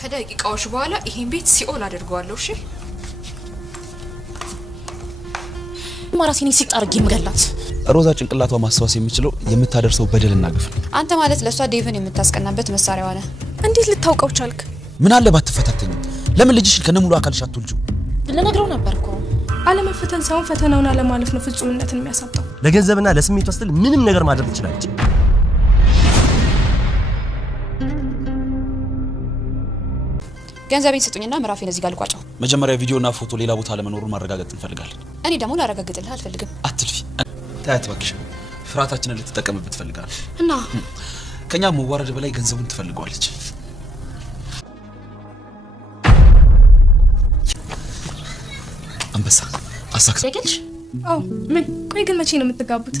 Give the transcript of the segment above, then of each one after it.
ከደቂቃዎች በኋላ ይሄን ቤት ሲኦል አድርገዋለሁ። እሺ ማራሲኒ ሲጣርግ ይምገላት። ሮዛ ጭንቅላቷ ማስታወስ የሚችለው የምታደርሰው በደልና ግፍ ነው። አንተ ማለት ለሷ ዴቭን የምታስቀናበት መሳሪያዋ ነህ። እንዴት ልታውቀው ቻልክ? ምን አለ ባትፈታተኝ? ለምን ልጅሽን ከነሙሉ አካልሽ አትወልጂው? ለነገሩ ነበርኩ። አለመፈተን ሳይሆን ፈተናውን አለማለፍ ነው ፍጹምነትን የሚያሳጣው። ለገንዘብና ለስሜት ወስደል ምንም ነገር ማድረግ ትችላለች። ገንዘቤን ስጡኝና ምራፌን እዚህ ጋር ልቋጫው። መጀመሪያ ቪዲዮና ፎቶ ሌላ ቦታ ለመኖሩን ማረጋገጥ እንፈልጋለን። እኔ ደግሞ ላረጋግጥልህ አልፈልግም። አትልፊ። ታያት ባክሽ። ፍራታችንን ልትጠቀምበት ፈልጋለች እና ከኛ መዋረድ በላይ ገንዘቡን ትፈልገዋለች። አንበሳ አሳክስ ያገልሽ? አው ምን? ቆይ ግን መቼ ነው የምትጋቡት?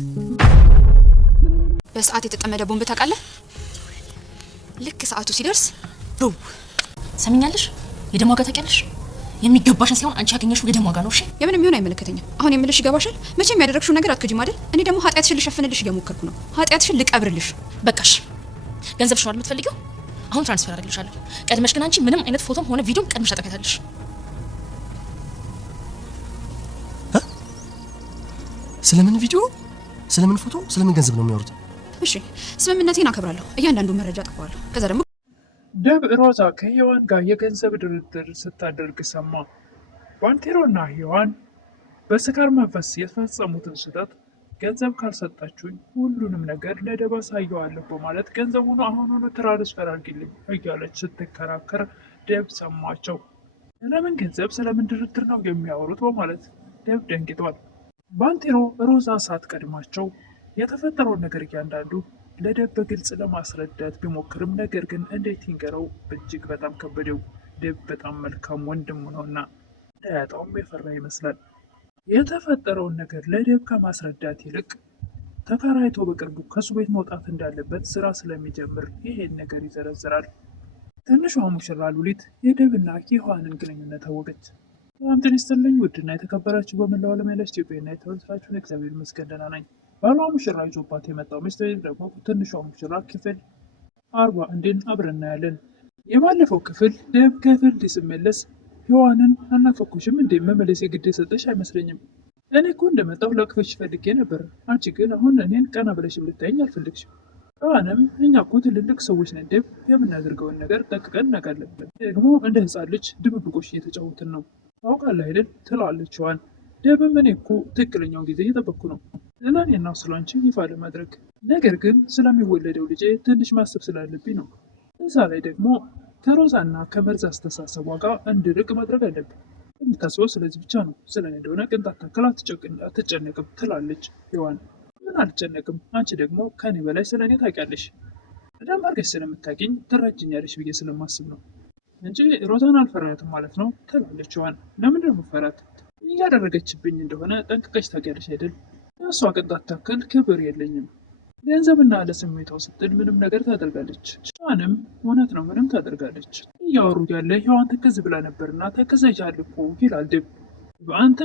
በሰዓት የተጠመደ ቦምብ ታውቃለህ? ልክ ሰዓቱ ሲደርስ ቡ ሰሚኛለሽ? የደም ዋጋ ታውቂያለሽ? የሚገባሽን ሳይሆን አንቺ ያገኘሽው የደም ዋጋ ነው። እሺ የምንም ይሁን አይመለከተኝም። አሁን የምልሽ ይገባሻል? መቼም ያደረግሽው ነገር አትከጂም አይደል? እኔ ደግሞ ኃጢያትሽን ልሸፍንልሽ እየሞከርኩ ነው። ኃጢያትሽን ልቀብርልሽ። በቃሽ። ገንዘብሽ ነው የምትፈልጊው? አሁን ትራንስፈር አድርግልሻለሁ። ቀድመሽ ግን አንቺ ምንም አይነት ፎቶም ሆነ ቪዲዮም ቀድመሽ ታጠቃታለሽ። ስለምን ቪዲዮ፣ ስለምን ፎቶ፣ ስለምን ገንዘብ ነው የሚያወሩት? እሺ ስምምነቴን አከብራለሁ። እያንዳንዱ መረጃ ጠቅሟለሁ። ከዛ ደግሞ ደብ ሮዛ ከሔዋን ጋር የገንዘብ ድርድር ስታደርግ ሰማ። ባንቴሮና ሔዋን በስካር መንፈስ የፈጸሙትን ስህተት ገንዘብ ካልሰጣችሁኝ ሁሉንም ነገር ለደብ አሳየዋለሁ በማለት ገንዘቡን አሁኑኑ ትራንስፈር አድርጊልኝ እያለች ስትከራከር ደብ ሰማቸው። ስለምን ገንዘብ ስለምን ድርድር ነው የሚያወሩት በማለት ደብ ደንግጧል። ባንቴሮ ሮዛ ሳትቀድማቸው የተፈጠረውን ነገር እያንዳንዱ ለደብ በግልጽ ለማስረዳት ቢሞክርም ነገር ግን እንዴት ይንገረው እጅግ በጣም ከበደው። ደብ በጣም መልካም ወንድሙ ነውና እንዳያጣውም የፈራ ይመስላል። የተፈጠረውን ነገር ለደብ ከማስረዳት ይልቅ ተከራይቶ በቅርቡ ከሱ ቤት መውጣት እንዳለበት ስራ ስለሚጀምር ይሄን ነገር ይዘረዝራል። ትንሿ ሙሽራ ሉሊት የደብና የሔዋንን ግንኙነት አወቀች። ሰላም ጤና ይስጥልኝ ውድና የተከበራችሁ በመላው ዓለም ያላችሁ ኢትዮጵያውያንና የተወደዳችሁ እግዚአብሔር ይመስገን ደህና ነኝ። ባሏ ሙሽራ ይዞባት የመጣው ሚስት ደግሞ ትንሿ ሙሽራ ክፍል 41 አብረን እናያለን። የባለፈው ክፍል ደብ ከፍርድ ሲመለስ ሔዋንን አናፈኩሽም እንዴ? መመለስ የግድ የሰጠሽ አይመስለኝም። እኔ እኮ እንደመጣሁ ላቅፈሽ ፈልጌ ነበር። አንቺ ግን አሁን እኔን ቀና ብለሽም ልታይኝ አልፈለግሽም። ሔዋንም እኛ እኮ ትልልቅ ሰዎች ነን ደብ፣ የምናደርገውን ነገር ጠንቅቀን እናውቃለን። ደግሞ እንደ ሕፃን ልጅ ድብብቆሽ እየተጫወትን ነው ታውቃለህ አይደል? ትላለች ሔዋን። ደብም እኔ እኮ ትክክለኛውን ጊዜ እየጠበቅኩ ነው ስለኔና ስላንቺ ይፋ ለማድረግ፣ ነገር ግን ስለሚወለደው ልጄ ትንሽ ማሰብ ስላለብኝ ነው። እዛ ላይ ደግሞ ከሮዛና ከመርዝ አስተሳሰቧ ጋር እንድርቅ ማድረግ አለብን። የምታስበው ስለዚህ ብቻ ነው። ስለኔ እንደሆነ ቅንጣት ታክል አትጨነቅም ትላለች ሔዋን። ምን አልጨነቅም? አንቺ ደግሞ ከኔ በላይ ስለኔ ታውቂያለሽ። በደንብ አድርገሽ ስለምታውቂኝ ትረጅኛለሽ ብዬ ስለማስብ ነው እንጂ ሮዛን አልፈራትም ማለት ነው ትላለች ሔዋን። ለምንድን ነው የምፈራት? እያደረገችብኝ እንደሆነ ጠንቅቀሽ ታውቂያለሽ አይደል? እሷ ቅንጣት ታክል ክብር የለኝም። ገንዘብና ለስሜቷ ስትል ምንም ነገር ታደርጋለች። ሔዋንም እውነት ነው ምንም ታደርጋለች። እያወሩ ያለ ሔዋን ትክዝ ብላ ነበርና ተከዘጃል እኮ ይላል ደብ። በአንተ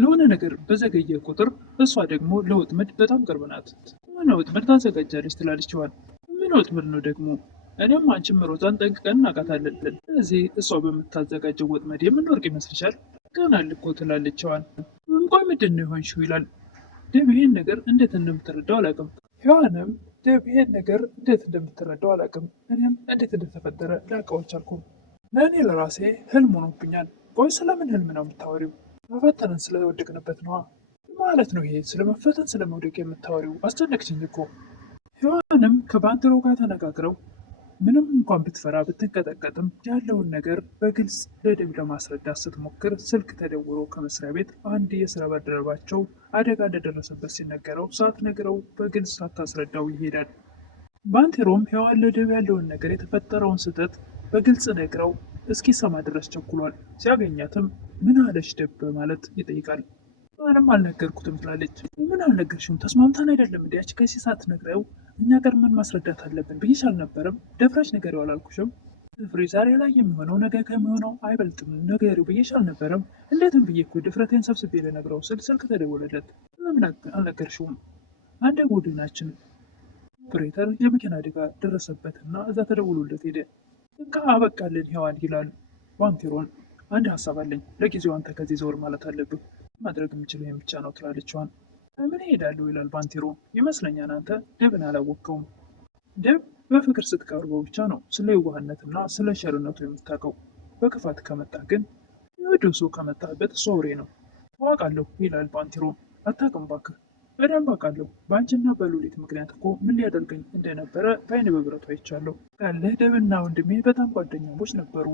ለሆነ ነገር በዘገየ ቁጥር እሷ ደግሞ ለወጥመድ በጣም ቅርብ ናት። ምን ወጥመድ ታዘጋጃለች ትላለች ሔዋን። ምን ወጥመድ ነው ደግሞ? እኔም አንቺም ሮዛን ጠንቅቀን እናውቃታለን። ስለዚህ እሷ በምታዘጋጀው ወጥመድ የምንወርቅ ይመስልሻል? ቀናል እኮ ትላለች ሔዋን። ቆይ ምንድን ነው የሆንሽው ይላል ደብ። ይሄን ነገር እንዴት እንደምትረዳው አላውቅም። ሔዋንም ደብ ይሄን ነገር እንዴት እንደምትረዳው አላውቅም። እኔም እንዴት እንደተፈጠረ ላውቀው አልቻልኩም። ለእኔ ለራሴ ህልም ሆኖብኛል። ቆይ ስለምን ህልም ነው የምታወሪው? መፈተንን ስለወደቅንበት ነዋ ማለት ነው። ይሄ ስለመፈተን ስለመውደቅ የምታወሪው አስጨነቅሽኝ እኮ። ሔዋንም ከባንቴሮ ጋር ተነጋግረው ምንም እንኳን ብትፈራ ብትንቀጠቀጥም ያለውን ነገር በግልጽ ለደብ ለማስረዳት ስትሞክር ስልክ ተደውሎ ከመስሪያ ቤት አንድ የስራ ባልደረባቸው አደጋ እንደደረሰበት ሲነገረው ሳትነግረው በግልጽ ሳታስረዳው ይሄዳል። ባንቴሮም ሔዋን ለደብ ያለውን ነገር የተፈጠረውን ስህተት በግልጽ ነግረው እስኪሰማ ድረስ ቸኩሏል። ሲያገኛትም ምን አለች ደብ በማለት ይጠይቃል። ምንም አልነገርኩትም ትላለች። ምን አልነገርሽም? ተስማምታን አይደለም እንዲ? ያቺ ከሲ ሳትነግረው እኛ ጋር ምን ማስረዳት አለብን ብዬሽ አልነበረም? ደፍረሽ ንገሪው አላልኩሽም? ፍሬ ዛሬ ላይ የሚሆነው ነገ ከሚሆነው አይበልጥም ንገሪው ብዬሽ አልነበረም? እንዴትም ብዬ እኮ ድፍረቴን ሰብስቤ ልነግረው ስል ስልክ ተደወለለት። ለምን አልነገርሽውም? አንድ ቡድናችን ኦፕሬተር የመኪና አደጋ ደረሰበትና እዛ ተደውሎለት ሄደ። በቃ አበቃልን ሔዋን ይላል ባንቴሮን። አንድ ሀሳብ አለኝ። ለጊዜው አንተ ከዚህ ዘወር ማለት አለብህ። ማድረግ የምችለው ይህን ብቻ ነው ትላለች ሔዋን። ምን እሄዳለሁ ይላል ባንቴሮ። ይመስለኛል አንተ ደብን አላወቅከውም። ደብ በፍቅር ስትቀርበው ብቻ ነው ስለ የዋህነትና ስለ ሸርነቱ የምታውቀው። በክፋት ከመጣ ግን የወደው ሰው ከመጣበት እሱ አውሬ ነው። አውቃለሁ ይላል ባንቴሮ። አታውቅም እባክህ። በደንብ አውቃለሁ። በአንቺና በሉሊት ምክንያት እኮ ምን ሊያደርገኝ እንደነበረ በአይን በብረቱ አይቻለሁ። ያለህ ደብና ወንድሜ በጣም ጓደኛሞች ነበሩ።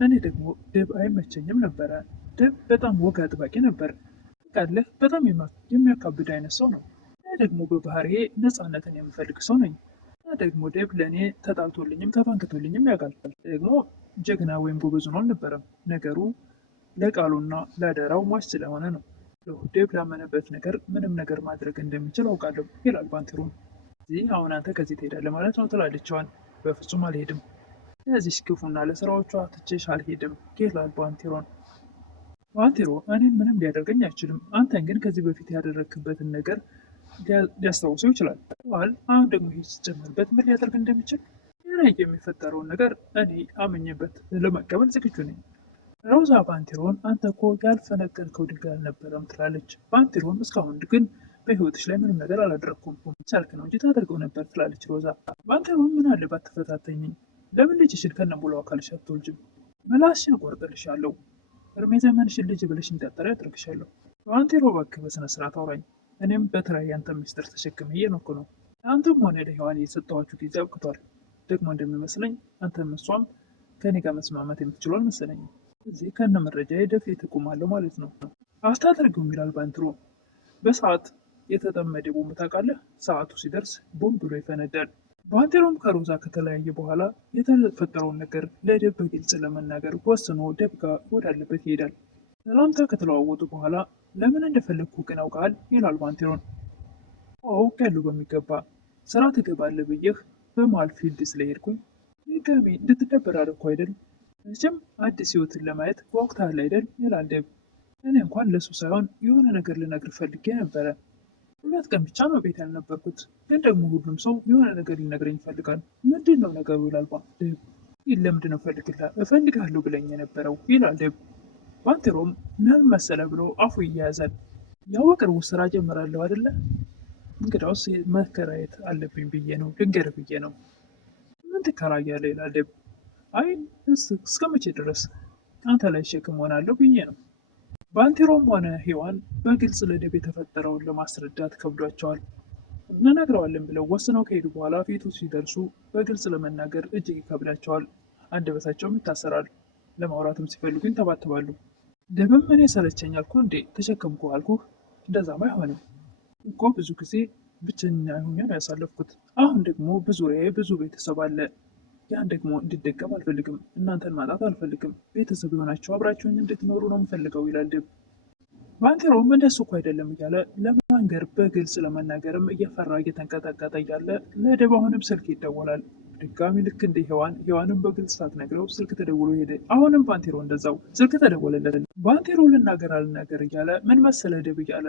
እኔ ደግሞ ደብ አይመቸኝም ነበረ። ደብ በጣም ወግ አጥባቂ ነበር። ያለህ በጣም የሚያካብድ አይነት ሰው ነው። እኔ ደግሞ በባህሪዬ ነፃነትን የምፈልግ ሰው ነኝ። እና ደግሞ ደብ ለእኔ ተጣልቶልኝም ተፈንክቶልኝም ያውቃል። ደግሞ ጀግና ወይም ጎበዝ ሆኖ አልነበረም። ነገሩ ለቃሉና ለአደራው ሟች ስለሆነ ነው። ደብ ላመነበት ነገር ምንም ነገር ማድረግ እንደሚችል አውቃለሁ ይላል ባንቴሮን። እዚህ አሁን አንተ ከዚህ ትሄዳለህ ማለት ነው ትላለች ሔዋን። በፍጹም አልሄድም። ለዚህ ክፉና ለስራዎቿ ትቼሽ አልሄድም ይላል ባንቴሮን። ባንቴሮ እኔን ምንም ሊያደርገኝ አይችልም። አንተን ግን ከዚህ በፊት ያደረግክበትን ነገር ሊያስታውሰው ይችላል። አሁን ደግሞ ይህ ሲጨመርበት ምን ሊያደርግ እንደሚችል የሚፈጠረውን ነገር እኔ አምኜበት ለመቀበል ዝግጁ ነኝ። ሮዛ ባንቴሮን አንተ እኮ ያልፈነቀልከው ድንጋይ አልነበረም ትላለች። ባንቴሮን እስካሁን ግን በህይወትሽ ላይ ምንም ነገር አላደረግኩም፣ ቻልክ ነው እንጂ ታደርገው ነበር ትላለች ሮዛ። ባንቴሮን ምን አለባት ትፈታተኝኝ? ለምን ልጅሽን ከነሙሉ አካልሽ አትወልጅም? ምላስሽን እቆርጥልሻለሁ፣ እድሜ ዘመንሽን ልጅ ብለሽ እንዲጠጠር ያደርግሻለሁ። ባንቴሮ እባክህ በስነ ስርዓት አውራኝ። እኔም በተለይ ያንተ ሚስጥር ተሸክሜ እየኖርኩ ነው። አንተም ሆነ ለሔዋን የሰጠኋችሁ ጊዜ አብቅቷል። ደግሞ እንደሚመስለኝ አንተም እሷም ከኔ ጋር መስማማት የምትችሉ አልመሰለኝም። እዚህ ከነ መረጃ ደፍሬ እቆማለሁ ማለት ነው። አስታደርገው ይላል ባንቴሮ። በሰዓት የተጠመደ ቦምብ ታውቃለህ? ሰዓቱ ሲደርስ ቦምብ ብሎ ይፈነዳል። ባንቴሮም ከሮዛ ከተለያየ በኋላ የተፈጠረውን ነገር ለደብ በግልጽ ለመናገር ወስኖ ደብ ጋር ወዳለበት ይሄዳል። ሰላምታ ከተለዋወጡ በኋላ ለምን እንደፈለግኩ ግን አውቃል ይላል ባንቴሮን። አውቃለሁ በሚገባ ስራ ትገባለህ ብዬህ በመሃል ፊልድ ስለሄድኩኝ ድጋሜ እንድትደበር አደረኩ አይደል? መቼም አዲስ ህይወትን ለማየት ወቅታል አይደል ይላል ደብ። እኔ እንኳን ለሱ ሳይሆን የሆነ ነገር ልነግር ፈልጌ ነበረ። 2 ቀን ብቻ ነው ቤት ያልነበርኩት፣ ግን ደግሞ ሁሉም ሰው የሆነ ነገር ሊነግረኝ ይፈልጋል። ምንድን ነው ነገሩ ይላል ደብ። ይህ ለምንድን ነው እፈልግሃለሁ ብለኝ የነበረው ይላል ደብ። ባንቴሮም ምን መሰለ ብሎ አፉ ይያያዛል። ያው በቅርቡ ስራ ጀምራለሁ አይደለ? እንግዳውስ መከራየት አለብኝ ብዬ ነው ልንገር ብዬ ነው። ምን ትከራያለህ ይላል ደብ። አይ እስከ መቼ ድረስ አንተ ላይ ሸክም ሆናለሁ ብዬ ነው። ባንቴሮም ሆነ ሔዋን በግልጽ ለደብ የተፈጠረውን ለማስረዳት ከብዷቸዋል። እንነግረዋለን ብለው ወስነው ከሄዱ በኋላ ፊቱ ሲደርሱ በግልጽ ለመናገር እጅግ ይከብዳቸዋል። አንደበታቸውም ይታሰራል። ለማውራትም ሲፈልጉ ይንተባተባሉ። ደብም እኔ ሰለቸኝ አልኩህ እንዴ ተሸከምኩ አልኩህ። እንደዛም አይሆንም እኮ ብዙ ጊዜ ብቸኛ ሆኜ ነው ያሳለፍኩት። አሁን ደግሞ በዙሪያዬ ብዙ ቤተሰብ አለ። ያን ደግሞ እንዲደገም አልፈልግም። እናንተን ማጣት አልፈልግም። ቤተሰብ የሆናችሁ አብራችሁኝ እንድትኖሩ ነው የምፈልገው ይላል ደብ። ባንቴሮም እንደሱ እኮ አይደለም እያለ ለመንገር በግልጽ ለመናገርም እየፈራ እየተንቀጠቀጠ እያለ ለደብ አሁንም ስልክ ይደወላል። ድጋሚ ልክ እንደ ሔዋንም በግልጽ ሳትነግረው ስልክ ተደውሎ ሄደ። አሁንም ባንቴሮ እንደዛው ስልክ ተደወለለት። ባንቴሮ ልናገር አልናገር እያለ ምን መሰለ ደብ እያለ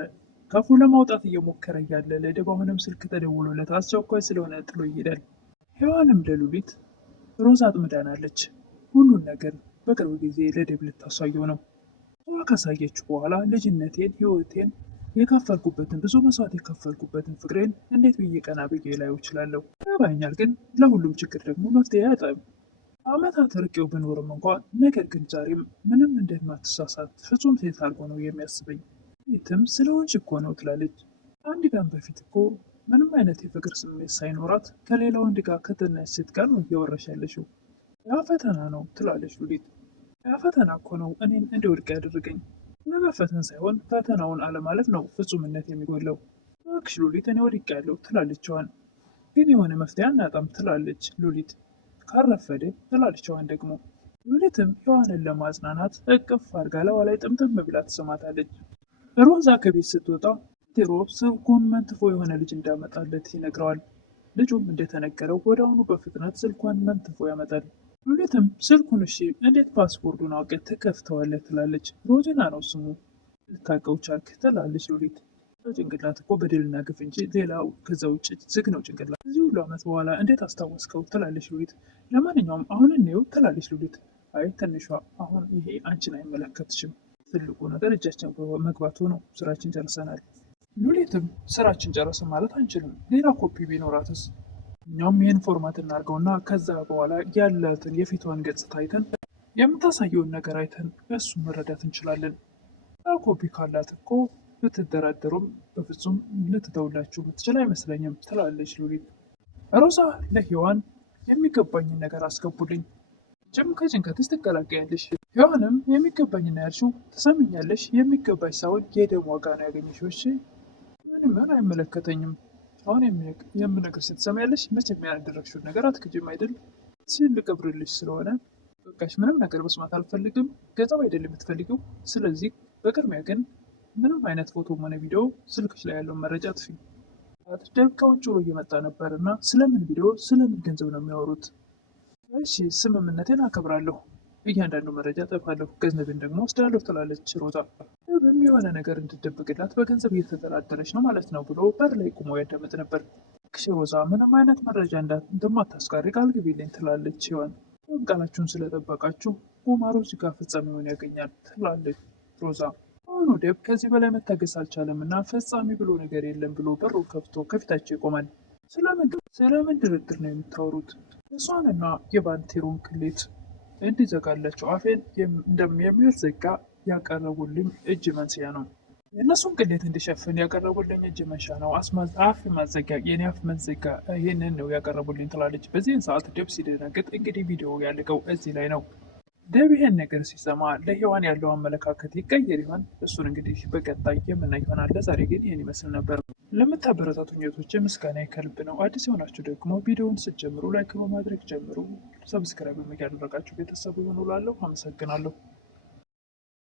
ከፉ ለማውጣት እየሞከረ እያለ ለደብ አሁንም ስልክ ተደውሎለት አስቸኳይ ስለሆነ ጥሎ ይሄዳል። ሔዋንም ለሉሊት ሮዛ አጥምዳናለች። ሁሉን ነገር በቅርብ ጊዜ ለደብ ልታሳየው ነው። እሷ ካሳየችው በኋላ ልጅነቴን፣ ህይወቴን የከፈልኩበትን ብዙ መስዋዕት የከፈልኩበትን ፍቅሬን እንዴት ብዬ ቀና ብዬ ላየው እችላለሁ? ያባኛል። ግን ለሁሉም ችግር ደግሞ መፍትሄ አያጣም። ዓመታት ርቄው ብኖርም እንኳን ነገር ግን ዛሬም ምንም እንደማትሳሳት ፍጹም ሴት አድርጎ ነው የሚያስበኝ። የትም ስለሆንሽ እኮ ነው ትላለች። አንድ ቀን በፊት እኮ ምንም አይነት የፍቅር ስሜት ሳይኖራት ከሌላ ወንድ ጋር ከተነች ሴት ጋር ነው እያወራሽ ያለሽው። ያ ፈተና ነው ትላለች ሉሊት። ያ ፈተና እኮ ነው እኔን እንዲወድቅ ያደረገኝ። ለመፈተን ሳይሆን ፈተናውን አለማለፍ ነው ፍጹምነት የሚጎለው። እባክሽ ሉሊት እኔ ወድቄያለሁ ትላለች ሔዋን። ግን የሆነ መፍትሄ አናጣም ትላለች ሉሊት። ካረፈደ ትላለች ሔዋን ደግሞ። ሉሊትም ሔዋንን ለማጽናናት እቅፍ አድርጋ ለዋ ላይ ጥምጥም ብላ ትሰማታለች። ሮዛ ከቤት ስትወጣ ባንቴሮ ስልኩን መንትፎ የሆነ ልጅ እንዳመጣለት ይነግረዋል። ልጁም እንደተነገረው ወዲያውኑ በፍጥነት ስልኳን መንትፎ ያመጣል። ሉሊትም ስልኩን እሺ እንዴት ፓስፖርቱን አውቀህ ትከፍተዋለህ ትላለች። ሮዚና ነው ስሙ ልታውቀው ቻልክ ትላለች ሉሊት። ጭንቅላት እኮ በደልና ግፍ እንጂ ሌላው ከዛ ውጭ ዝግ ነው ጭንቅላት። እዚህ ሁሉ ዓመት በኋላ እንዴት አስታወስከው ትላለች ሉሊት። ለማንኛውም አሁን እንየው ትላለች ሉሊት። አይ ትንሿ፣ አሁን ይሄ አንቺን አይመለከትሽም። ትልቁ ነገር እጃችን መግባቱ ነው። ስራችን ጨርሰናል። ሉሊትም ስራችን ጨረስን ማለት አንችልም፣ ሌላ ኮፒ ቢኖራትስ? እኛውም ይህን ፎርማት እናድርገውና ከዛ በኋላ ያላትን የፊቷን ገጽታ አይተን የምታሳየውን ነገር አይተን እሱ መረዳት እንችላለን። ኮፒ ካላት እኮ ብትደራደሩም በፍጹም ልትተውላችሁ ብትችል አይመስለኝም ትላለች ሉሊት። ሮዛ ለሔዋን የሚገባኝን ነገር አስገቡልኝ፣ ጭም ከጭንቀትሽ ትገላገያለሽ። ሔዋንም የሚገባኝን ያልሽው ትሰምኛለሽ፣ የሚገባሽ ሳይሆን የደም ዋጋ ነው ያገኘሽው። እሺ ምንም ምን አይመለከተኝም። አሁን የምነግርሽ ትሰሚያለሽ። መቼም ያደረግሽውን ነገር አትክጂም አይደል? ልቀብርልሽ ስለሆነ በቃሽ። ምንም ነገር መስማት አልፈልግም። ገንዘብ አይደለም የምትፈልጊው። ስለዚህ በቅድሚያ ግን ምንም አይነት ፎቶም ሆነ ቪዲዮ ስልክሽ ላይ ያለውን መረጃ አጥፊ። ደብ ከውጭ ብሎ እየመጣ ነበር እና ስለምን ቪዲዮ ስለምን ገንዘብ ነው የሚያወሩት? እሺ ስምምነቴን አከብራለሁ። እያንዳንዱ መረጃ ጠፋለሁ፣ ገንዘብን ደግሞ ወስዳለሁ ትላለች ሮዛ። ደብም የሆነ ነገር እንድደብቅላት በገንዘብ እየተደራደረች ነው ማለት ነው ብሎ በር ላይ ቁሞ ያዳመጥ ነበር። ክሽ ሮዛ ምንም አይነት መረጃ እንደማታስቀሪ ቃል ግቢልኝ ትላለች ሔዋን። ቃላችሁን ስለጠበቃችሁ ቁማሩ እዚህ ጋር ፍጻሜውን ያገኛል ትላለች ሮዛ። አሁኑ ደብ ከዚህ በላይ መታገስ አልቻለም እና ፈጻሚ ብሎ ነገር የለም ብሎ በሩ ከፍቶ ከፊታቸው ይቆማል። ስለምን ድርድር ነው የምታወሩት? እሷንና የባንቴሮን ቅሌት እንዲዘጋላቸው አፌን የሚያዘጋ ያቀረቡልኝ እጅ መንስያ ነው። የእነሱን ቅሌት እንዲሸፍን ያቀረቡልኝ እጅ መንሻ ነው። አፍ ማዘጊያ፣ የኔ አፍ መዘጋ፣ ይህንን ነው ያቀረቡልኝ ትላለች። በዚህን ሰዓት ደብ ሲደነግጥ እንግዲህ ቪዲዮ ያለቀው እዚህ ላይ ነው። ደብ ይህን ነገር ሲሰማ ለሔዋን ያለው አመለካከት ይቀየር ይሆን? እሱን እንግዲህ በቀጣይ የምናይ ይሆናል። ለዛሬ ግን ይህን ይመስል ነበር። ለምታበረታቱኝ እህቶቼ ምስጋና ከልብ ነው። አዲስ የሆናችሁ ደግሞ ቪዲዮውን ስትጀምሩ ላይክ በማድረግ ጀምሩ። ሰብስክራይብ ያደረጋችሁ ቤተሰቡ ይሆኑ። ላለሁ አመሰግናለሁ።